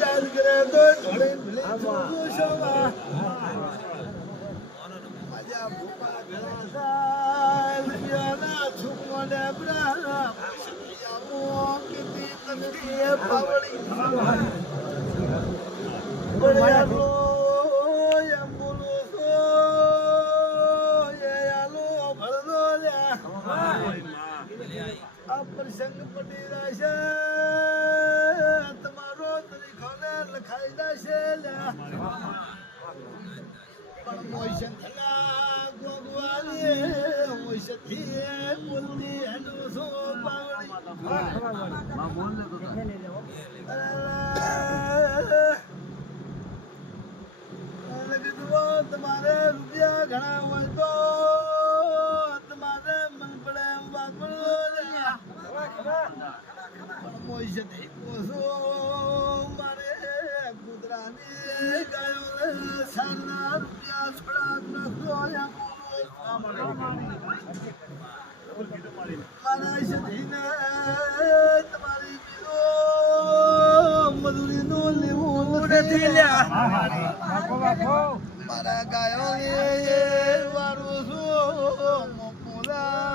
યાદ કરે તો ઢોળે મજા ભૂપા ઘણા ના છુકવાને બ્રાહ્મ કિતી તનરી પાવડી બળિયાલો એમ બોલો છો એ આલો ભળનો લે આ પ્રસંગ પડી રહેશે તમારો તરીકોને લખાઈ જશે લે પણ મોઈશન થલા ગોગવાલી મોઈશથી બોલતી હેલો સો પાવડી તમારે રૂપિયા ઘણા હોય તો તમારે મન પડે એમ વાપરો મોઈશથી પોસો મારે કૂતરાની ગાયો સારના રૂપિયા છોડા નાખો મારા શરીને તમારી બીજો મજૂરીનું લેવું નથી મારા ગાયો વારું છું મોકોલા